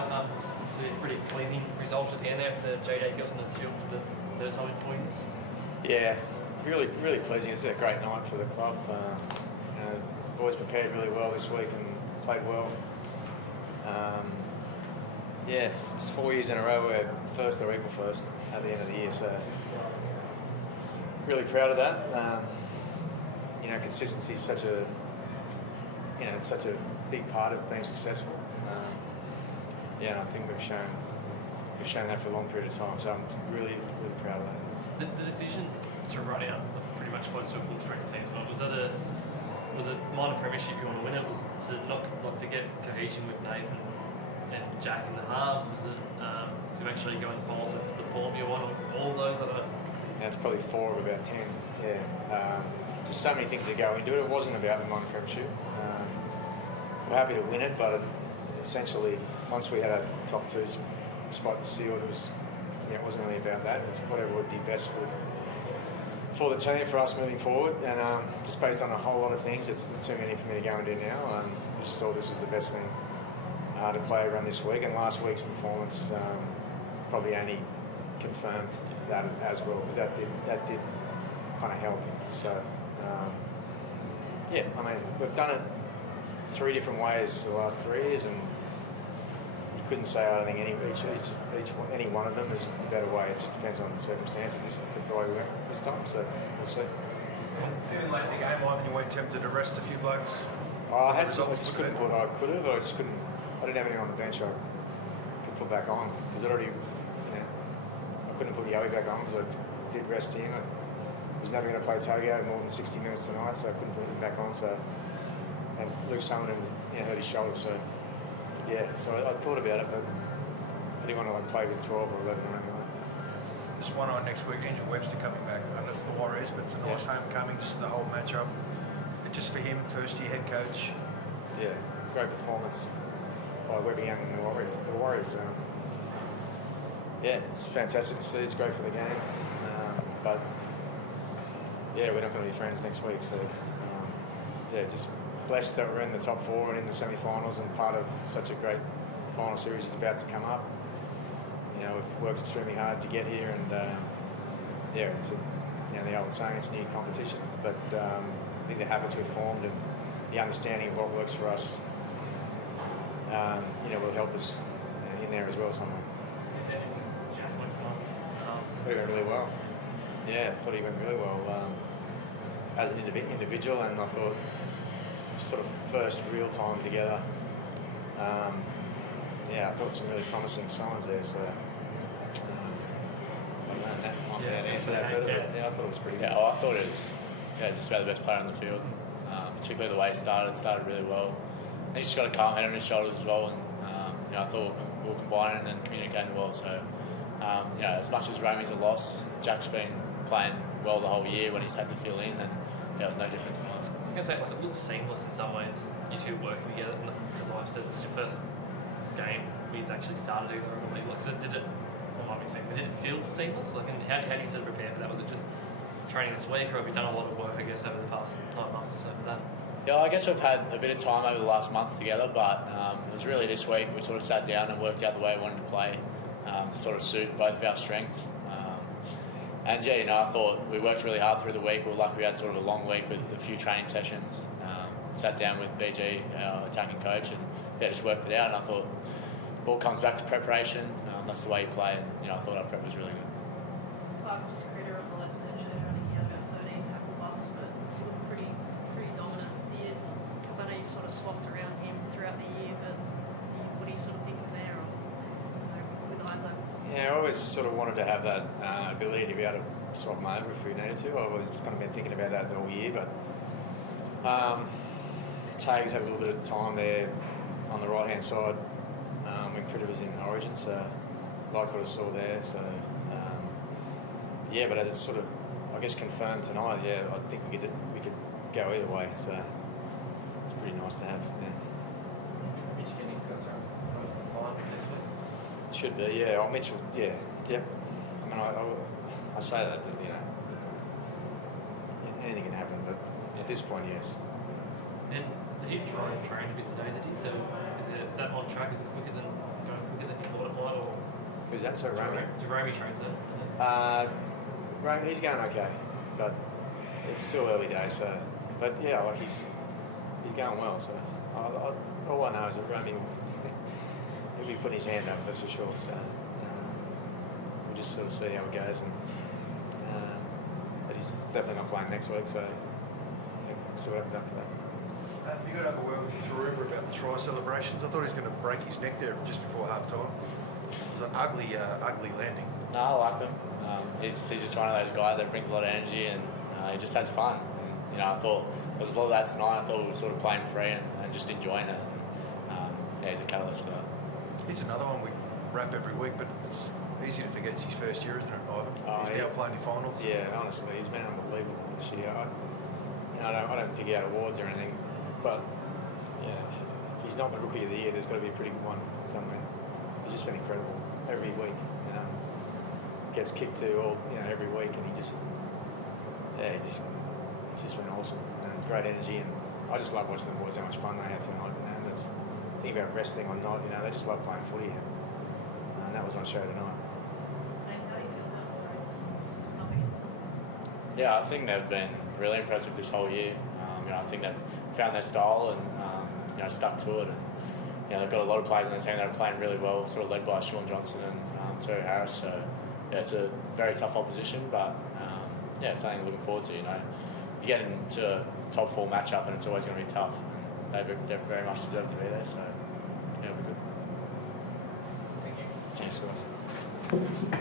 Obviously a pretty pleasing result at the end there after JJ got on the field for the third time in 4 years. Yeah, really, really pleasing. It's a great night for the club. The boys prepared really well this week and played well. It's 4 years in a row we're first or equal first at the end of the year, so really proud of that. Consistency is such a big part of being successful. And I think we've shown that for a long period of time. So I'm really, really proud of that. The decision to run out pretty much close to a full strength team as well, was it minor premiership you want to win it? Was it not to get cohesion with Nathan and Jack in the halves? Was it to make sure you go in the finals with the form you want? Or was it all of those? I don't know. That's probably 4 of about 10. Yeah. Just so many things that go into it. It wasn't about the minor premiership. We're happy to win it, but essentially, once we had our top 2 spots sealed, it wasn't really about that. It was whatever would be best for the team, for us moving forward. And just based on a whole lot of things, it's too many for me to go and do now. We just thought this was the best thing to play around this week. And last week's performance probably only confirmed that as well, because that did kind of help. So we've done it 3 different ways the last 3 years, and you couldn't say I don't think any one of them is a better way. It just depends on the circumstances. This is just the way we went this time, so we'll see. Feeling late in the game, Ivan, you weren't tempted to rest a few blokes? I just couldn't put. I could have, but I just couldn't. I didn't have anything on the bench I could put back on because I couldn't put Yowie back on because I did rest him. I was never going to play Togo more than 60 minutes tonight, so I couldn't put him back on. So, and Luke Summerton hurt his shoulder, so I thought about it, but I didn't want to play with 12 or 11 or anything like that. Just one on next week, Angel Webster coming back. I know it's the Warriors, but it's a nice homecoming, just the whole matchup. Just for him, first year head coach. Yeah, great performance by Webby and the Warriors. It's fantastic to see. It's great for the game, but we're not going to be friends next week. So just blessed that we're in the top 4 and in the semi-finals and part of such a great final series is about to come up. We've worked extremely hard to get here, and it's the old saying, it's a new competition. But I think the habits we've formed and the understanding of what works for us, will help us in there as well somewhere. I thought he went really well. I thought he went really well as an individual, and I thought sort of first real time together. I thought some really promising signs there. So I don't know, that might be an answer that better. I thought it was pretty good. I thought it was just about the best player on the field, particularly the way it started really well. And he's just got a calm head on his shoulders as well, and I thought we were combining and communicating well. So as much as Romy's a loss, Jack's been playing well the whole year when he's had to fill in, and it was no different. I was going to say, it looks seamless in some ways, you two working together, because I've said it's your first game he's actually started either of them. So did it feel seamless? And how do you sort of prepare for that? Was it just training this week, or have you done a lot of work, I guess, over the past 9 months or so for that? Yeah, I guess we've had a bit of time over the last month together, but it was really this week we sort of sat down and worked out the way we wanted to play to sort of suit both of our strengths. I thought we worked really hard through the week. We were lucky we had sort of a long week with a few training sessions. Sat down with BG, our attacking coach, and just worked it out. And I thought it all comes back to preparation. That's the way you play, and I thought our prep was really good. Just Critter on the left edge there, I think he had about 13 tackle busts, but looked pretty dominant. Because I know you sort of swapped around him throughout the year, but what are you sort of thinking there, or with eyes open? I always sort of wanted to have that ability to be able to swap them over if we needed to. I've always kind of been thinking about that all year, but Tags had a little bit of time there on the right-hand side when Critter was in Origin, so I liked what I saw there. So, but as it's sort of, I guess, confirmed tonight, I think we could go either way, so it's pretty nice to have. Mitch Kenny's got fine for next week? Should be, Mitchell, yep. I mean, I say that, anything can happen, but at this point, yes. And the hip Jerome trained a bit today, did he? So is that on track? Is it going quicker than you thought it might? Or Who's that? So Romeo? Jerome trains it. Romeo, he's going okay, but it's still early days. So, but yeah, like he's going well. So all I know is that Romeo he'll be putting his hand up, that's for sure. So we'll just sort of see how it goes. And but he's definitely not playing next week. So yeah, see what happens after that. Have you got to have a word with Taruba about the try celebrations? I thought he was going to break his neck there just before half time. It was an ugly landing. No, I like him. He's just one of those guys that brings a lot of energy and he just has fun. And, I thought there was a lot of that tonight. I thought we were sort of playing free and just enjoying it. And, yeah, he's a catalyst for that. He's another one we wrap every week, but it's easy to forget it's his first year, isn't it, Ivan? He's now playing in finals. Yeah, honestly, he's been unbelievable this year. I don't pick out awards or anything, but yeah, if he's not the rookie of the year, there's got to be a pretty good one somewhere. He's just been incredible every week. Gets kicked to every week, and he's just been awesome and great energy. And I just love watching the boys, how much fun they had tonight. And that's the thing about resting or not. They just love playing footy, and that was on show tonight. Mate, how do you feel about the race up against them? Yeah, I think they've been really impressive this whole year. I think they've found their style and stuck to it. And they've got a lot of players in the team that are playing really well, sort of led by Sean Johnson and Terry Harris. So yeah, it's a very tough opposition, but it's something we're looking forward to. You get into a top 4 matchup, and it's always going to be tough. And they very much deserve to be there. So yeah, it'll be good. Thank you. Cheers, guys.